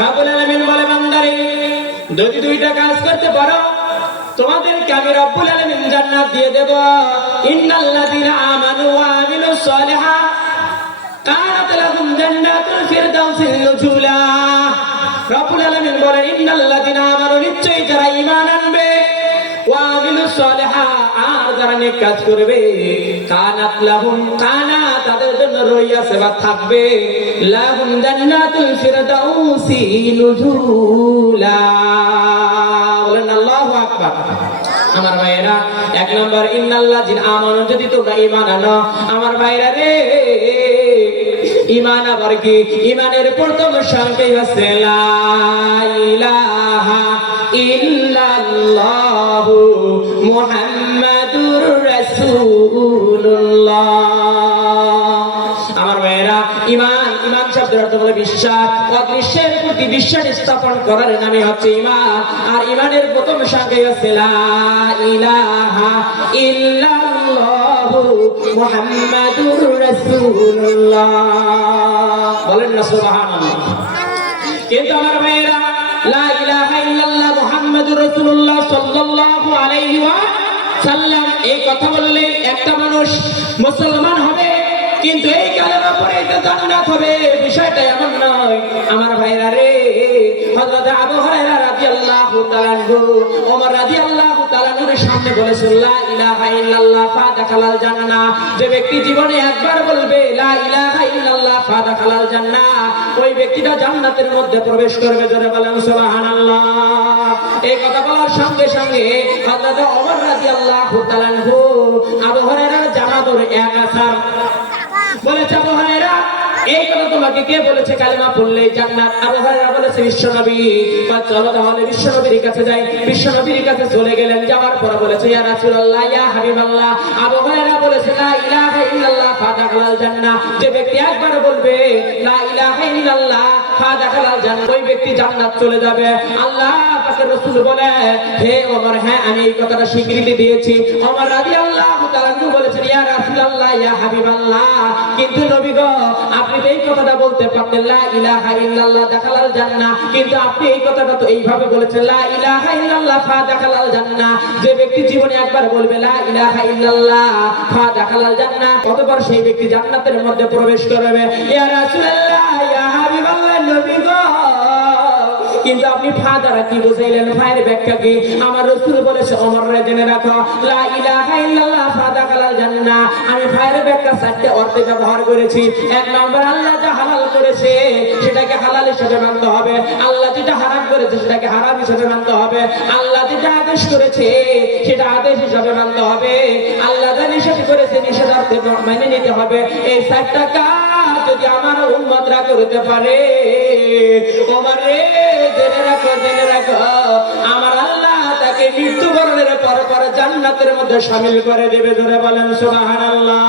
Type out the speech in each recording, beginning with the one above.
রব্বুল আলামিন বলে বান্দারে যদি দুইটা কাজ করতে পারো তোমাদেরকে আমি রব্বুল আলামিন জান্নাত দিয়ে দেব। ইন্নাল্লাযীনা আমানু ওয়া আমিলুস সালিহাত কানাত লাহুম জান্নাতুল ফিরদাউসিল নুজুলা। রব্বুল আলামিন বলেন ইন্নাল্লাযীনা আমানু নিশ্চয়ই যারা ঈমান আনবে ওয়া আমিলুস সালিহাত আর যারা নেক কাজ করবে কানাত লাহুম কানা তাদের জন্য রইয়াছে বা থাকবে লাহুম জান্নাতুল ফিরদাউসি নুজুলা। বলেন আল্লাহু আকবার। আমার ভাইয়েরা এক নম্বর ইন্নাল্লাযীনা আমানু যদি তোমরা ঈমান আনো আমার ভাইয়েরা রে ঈমান আবার কি ঈমানের প্রথম সংখ্যাই হচ্ছে লা ইলাহা ইল্লাল্লাহু মুহাম্মাদুর রাসূলুল্লাহ। আমার ভাইয়েরা ঈমান ঈমান শব্দের অর্থ হলো বিশ্বাস। অদৃশ্যের প্রতি বিশ্বাস স্থাপন করার নামই হচ্ছে ঈমান। আর ঈমানের প্রথম সংখ্যাই হচ্ছে লা ইলাহা ইল্লাল্লাহু মুহাম্মাদুর রাসূলুল্লাহ। বলেন না সুবহানাল্লাহ। কিন্তু আমার ভাইয়েরা লা ইলাহা ইল্লাল্লাহ মুহাম্মাদুর রাসূলুল্লাহ সাল্লাল্লাহু আলাইহি ওয়াসাল্লাম এই কথা বললে একটা মানুষ মুসলমান হবে, কিন্তু এই কালেমার পরে এটা জান্নাত হবে বিষয়টা এমন নয়। আমার ভাইরা রে হযরত আবু হুরায়রা রাদিয়াল্লাহু তাআলা আনহু ওমর রাদিয়াল্লাহু তাআলা আনহুর সামনে বলেছেন লা ইলাহা ইল্লাল্লাহ ফাদাখালাল জান্নাহ। যে ব্যক্তি জীবনে একবার বলবে লা ইলাহা ইল্লাল্লাহ ফাদাখালাল জান্নাহ ওই ব্যক্তিটা জান্নাতের মধ্যে প্রবেশ করবে। জোরে বলেন সুবহানাল্লাহ। এই কথা বলার সঙ্গে সঙ্গে হযরত ওমর রাদিয়াল্লাহু তাআলা আনহু আবু হুরায়রার জামা ধরে এক আছাড় বলেছে আবু হুরায়রা এই কথা তোমাকে কে বলেছে কালেমা পড়লে জান্নাত? আবু হুরায়রা বলেছে বিশ্বনবী। চলো তাহলে বিশ্বনবীর কাছে যাই। বিশ্বনবীর কাছে চলে গেলেন। যাওয়ার পর বলেছে ইয়া রাসূলুল্লাহ ইয়া হাবিবাল্লাহ। আবু হুরায়রা বলেছে লা ইলাহা ইল্লাল্লাহ ফাদাখালাল জান্নাহ। যে ব্যক্তি একবার বলবে লা ইলাহা ইল্লাল্লাহ ফাদাখালাল জান্নাহ ওই ব্যক্তি জান্নাত চলে যাবে। আল্লাহ পাকের রাসূল বলে হে ওমর হ্যাঁ আমি এই কথাটা স্বীকৃতি দিয়েছি। ওমর রাদিয়াল্লাহু তাআলা বলেছেন ইয়া রাসূলুল্লাহ ইয়া হাবিবাল্লাহ কিন্তু নবী গো আপনি তো এই কথাটা বলতে পারতেন লা ইলাহা ইল্লাল্লাহ দাখালাল জান্নাহ, কিন্তু আপনি এই কথাটা তো এইভাবে বলেছেন লা ইলাহা ইল্লাল্লাহ ফাদাখালাল জান্নাহ। যে ব্যক্তি জীবনে একবার বলবে লা ইলাহা ইল্লাল্লাহ ফাদাখালাল জান্নাহ অতঃপর সেই ব্যক্তি জান্নাতের মধ্যে প্রবেশ করবে। ইয়া রাসূলুল্লাহ ইয়া হাবিবাল্লাহ নবী গো কিন্তু আপনি ফা দ্বারা কি বুঝাইলেন? ফায়ের ব্যাখ্যা কি? আমার রাসূল বলেছে ওমর রে জেনে রাখো লা ইলাহা ইল্লাল্লাহ ফাদাখালাল জান্নাহ আমি ফায়ের ব্যাখ্যা চারটি অর্থে ব্যবহার করেছি। এক নম্বর আল্লাহ যা হালাল করেছে সেটাকে হালাল হিসেবে মানতে হবে, আল্লাহ যেটা হারাম করেছে সেটাকে হারাম হিসেবে মানতে হবে, আল্লাহ যেটা আদেশ করেছে সেটা আদেশ হিসেবে মানতে হবে, আল্লাহ যা নিষেধ করেছে নিষেধার্থে মেনে নিতে হবে। এই চারটা কাজ যদি আমার উম্মতরা করতে পারে ওমর রে জেনে রাখো আমার আল্লাহ তাকে মৃত্যুবরণের পর পর জান্নাতের মধ্যে শামিল করে দেবে। জোরে বলেন সুবহানাল্লাহ।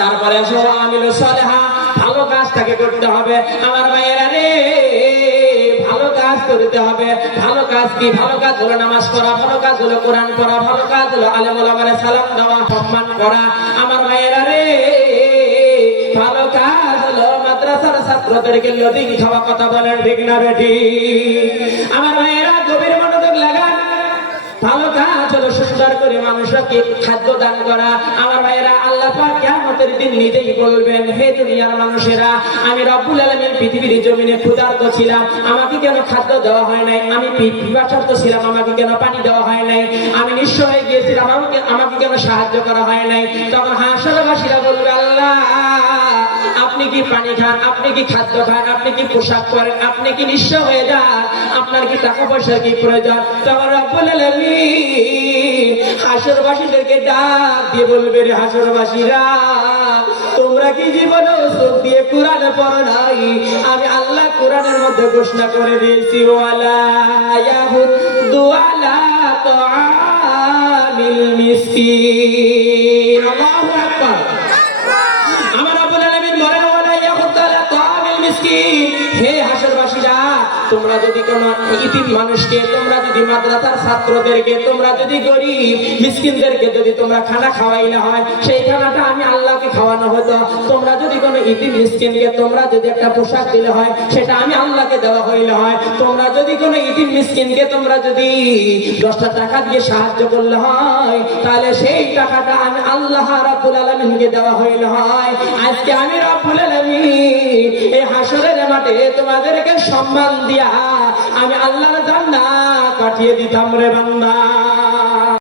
তারপরে আসো আমিলুস সালিহাত ভালো কাজটাকে করতে হবে। আমার ভাইয়েরা রে ভালো কাজ করতে হবে। ভালো কাজ কি? ভালো কাজ হলো নামাজ পড়া, ভালো কাজ হলো কোরআন পড়া, ভালো কাজ হলো আলেম ওলামারে সালাম দেওয়া সম্মান করা। আমার ভাইয়েরা রে ভালো কাজ হলো মাদ্রাসার ছাত্রদেরকে লদিং খাওয়া। কথা বলেন ঠিক না বেটি? আমার ভাইয়েরা গভীর মনোযোগ লাগান। ভালো কাজ হলো সুন্দর করে মানুষকে খাদ্য দান করা। আমার ভাইয়েরা আল্লাহ পাক কিয়ামতের দিন নিজেই বলবেন হে দুনিয়ার মানুষেরা আমি রব্বুল আলামিন পৃথিবীর জমিনে ক্ষুধার্ত ছিলাম আমাকে কেন খাদ্য দেওয়া হয় নাই? আমি পিপাসার্ত ছিলাম আমাকে কেন পানি দেওয়া হয় নাই? আমি নিঃস্ব হয়ে গিয়েছিলাম আমাকে কেন সাহায্য করা হয় নাই? তখন হাসরবাসীরা বলবে আল্লাহ আপনি কি পানি খান, আপনি কি খাদ্য খান, আপনি কি পোশাক পরেন, আপনি কি নিঃস্ব হয়ে যান, আপনার কি টাকা পয়সার কি প্রয়োজন? তখন রব্বুল আলামিন হাসরবাসীদেরকে ডাক দিয়ে বলবে রে হাসরবাসীরা তোমরা কি জীবনে চোখ দিয়ে কোরআন পড়ো নাই? আমি আল্লাহ কোরআনের মধ্যে ঘোষণা করে দিয়েছি ওয়ালা ইয়াহুদ্দু আলা তাআমিল মিসকিন। আল্লাহু আকবার। আমার রব্বুল আলামিন বলেন ওয়ালা ইয়াহুদ্দু আলা তাআমিল মিসকিন হে হাসরবাসীরা, তোমরা যদি কোন ইতিম মানুষকে, তোমরা যদি মাদ্রাসার ছাত্রদেরকে, তোমরা যদি গরিব মিসকিনদেরকে যদি তোমরা খানা খাওয়াইলে হয়, সেই খানাটা আমি আল্লাহকে খাওয়ানো হতো। তোমরা যদি কোনো ইতিম মিসকিনকে তোমরা যদি একটা পোশাক দিলে হয়, সেটা আমি আল্লাহকে দেওয়া হইলে হয়। তোমরা যদি কোনো ইতিম মিসকিনকে তোমরা যদি 10টা টাকা দিয়ে সাহায্য করলে হয়, তাহলে সেই টাকাটা আমি আল্লাহ রাব্বুল আলামিনকে দেওয়া হইলে হয়। আজকে আমি রব্বুল আলামিন এই হাসরের মাঠে তোমাদেরকে সম্মান দিয়া আমি আল্লাহর জান্নাত পাঠিয়ে দিতাম রে বান্দা।